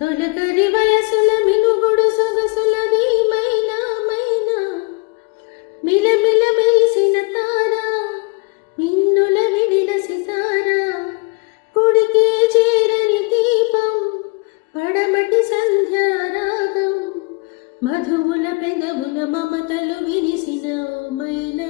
తొలకరి వయసుల మినుగుడు సొగసులది మైనా మైనా మిలమిల మెరిసిన తార మిన్నుల విడిల సితార కుడికే చేరని దీపం పడమటి సంధ్యారాగం మధువుల పెదవుల మమతలు విరిసిన మైనా